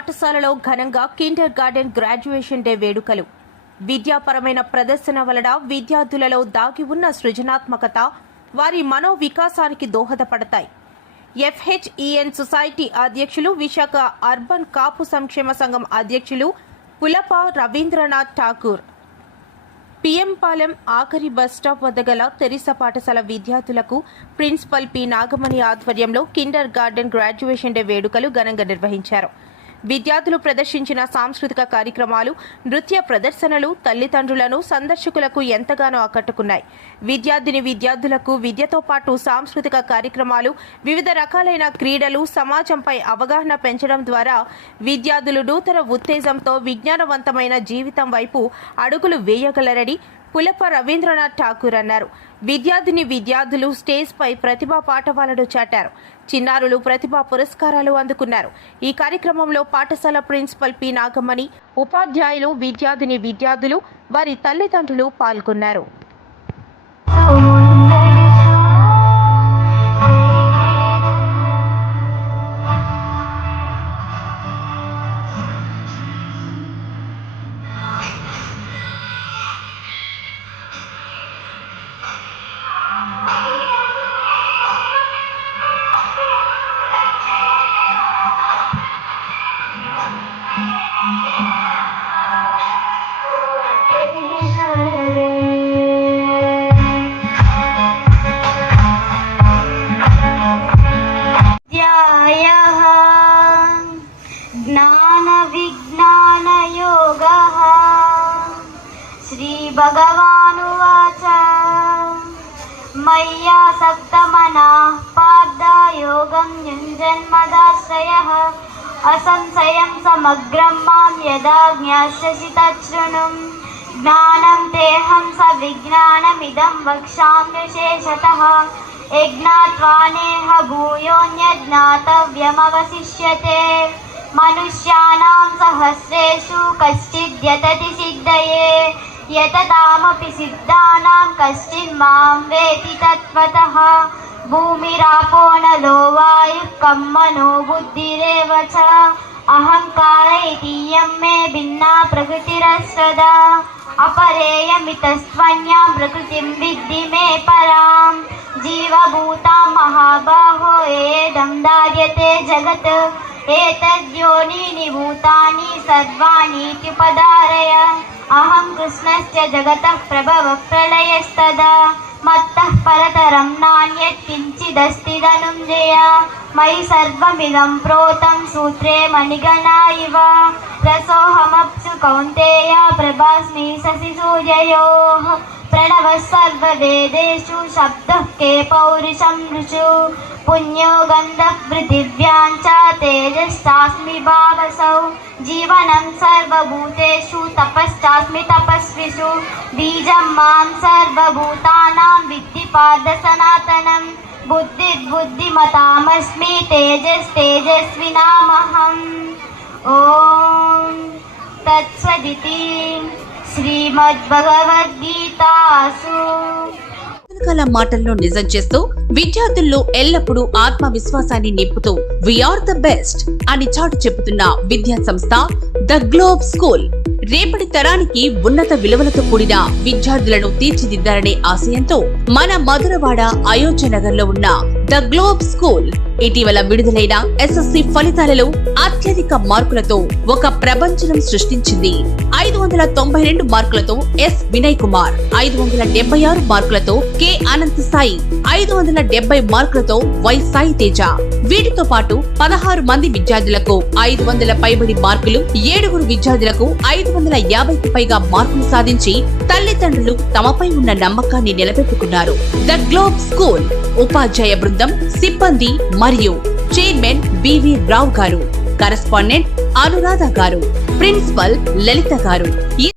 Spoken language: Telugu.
పాఠశాలలో ఘనంగా కిండర్ గార్డెన్ గ్రాడ్యుయేషన్ డే వేడుకలు. విద్యాపరమైన ప్రదర్శన వలన విద్యార్థులలో దాగి ఉన్న సృజనాత్మకత వారి మనో వికాసానికి దోహదపడతాయి. FHEN సొసైటీ అధ్యక్షులు, విశాఖ అర్బన్ కాపు సంక్షేమ సంఘం అధ్యక్షులు పులప రవీంద్రనాథ్ ఠాకూర్ పిఎంపాలెం ఆఖరి బస్టాప్ వద్ద గల తెరిసా పాఠశాల విద్యార్థులకు ప్రిన్సిపల్ పి నాగమణి ఆధ్వర్యంలో కిండర్ గార్డెన్ గ్రాడ్యుయేషన్ డే వేడుకలు ఘనంగా నిర్వహించారు. విద్యార్థులు ప్రదర్శించిన సాంస్కృతిక కార్యక్రమాలు, నృత్య ప్రదర్శనలు తల్లిదండ్రులను, సందర్శకులకు ఎంతగానో ఆకట్టుకున్నాయి. విద్యార్థులకు విద్యతో పాటు సాంస్కృతిక కార్యక్రమాలు, వివిధ రకాలైన క్రీడలు, సమాజంపై అవగాహన పెంచడం ద్వారా విద్యార్థులు నూతన ఉత్తేజంతో విజ్ఞానవంతమైన జీవితం వైపు అడుగులు వేయగలరని పులప రవీంద్రనాథ్ ఠాకూర్ అన్నారు. విద్యార్థులు స్టేజ్ పై ప్రతిభా పాఠవాలను చాటారు. చిన్నారులు ప్రతిభా పురస్కారాలు అందుకున్నారు. ఈ కార్యక్రమంలో పాఠశాల ప్రిన్సిపల్ పి నాగమణి, ఉపాధ్యాయులు, విద్యార్థులు, వారి తల్లిదండ్రులు పాల్గొన్నారు. ज्ञान विज्ञान योगः श्री भगवानुवाच मय्यासक्तमनः पार्थ योगं युञ्जन्मदाश्रयः असंशयं समग्रं मां यदा ज्ञास्यसि तच्छृणु ज्ञानं तेऽहं सविज्ञानमिदं वक्ष्याम्यशेषतः यज्ञात्वा नेह भूयोऽन्यज्ञातव्यमवशिष्यते मनुष्याणां सहस्रेषु कश्चिद्यतति सिद्धये यततामपि सिद्धानां कश्चिन्मां वेति तत्त्वतः भूमिरापो नलो वायुः कं मनो बुद्धिरेव च अहङ्कार इतीयं मे भिन्ना प्रकृतिरस्रदा अपरेयमितस्त्वन्यां प्रकृतिं विद्धि मे परां जीवभूतां महाबाहो एदं धार्यते जगत् एतद्योनीनि भूतानि सर्वाणीत्युपधारय अहं कृष्णस्य जगतः प्रभवः प्रलयस्तदा मत्तः परतरं नान्यत् किञ्चिदस्ति धनुञ्जय मयि सर्वमिदं प्रोतं सूत्रे मणिगणा इव रसोऽहमप्सु कौन्तेय प्रभास्मि शशिसूर्ययोः प्रणवः सर्ववेदेषु शब्दः के पौरुषं ऋषु पुण्यो गन्धः पृथिव्यां च तेजश्चास्मि भावसौ जीवनं सर्वभूतेषु तपश्चास्मि तपस्विषु बीजं मां सर्वभूतानां विद्धि पार्थ सनातनं बुद्धिर्बुद्धिमतामस्मि तेजस्तेजस्विनामहम् ॐ तत्सदिति శ్రీమద్భగవద్గీతాసు కాల మాటల్లో నిజం చేస్తూ విద్యార్థుల్లో ఎల్లప్పుడూ ఆత్మవిశ్వాసాన్ని నింపుతూ వీఆర్ ద బెస్ట్ అని చాటు చెబుతున్న విద్యా సంస్థ ద గ్లోబ్ స్కూల్ రేపటి తరానికి ఉన్నత విలువలతో కూడిన విద్యార్థులను తీర్చిదిద్దారనే ఆశయంతో మన మధురవాడ అయోధ్య నగర్ లో ఉన్న ద గ్లోబ్ స్కూల్ ఇటీవల విడుదలైన SSC ఫలితాలలో అత్యధిక మార్కులతో ఒక ప్రపంచం సృష్టించింది. 592 మార్కులతో S వినయ్ కుమార్, 576 మార్కులతో K అనంత్ సాయి, 570 మార్కులతో Y సాయి తేజ. వీటితో పాటు 16 మంది విద్యార్థులకు 500 పైబడి మార్కులు, 7 విద్యార్థులకు 550కి పైగా మార్కులు సాధించి తల్లిదండ్రులు తమపై ఉన్న నమ్మకాన్ని నిలబెట్టుకున్నారు. ద గ్లోబ్ స్కూల్ ఉపాధ్యాయ బృందం, సిబ్బంది మరియు చైర్మన్ బివి రావు గారు, కరెస్పాండెంట్ అనురాధ గారు, ప్రిన్సిపల్ లలిత గారు.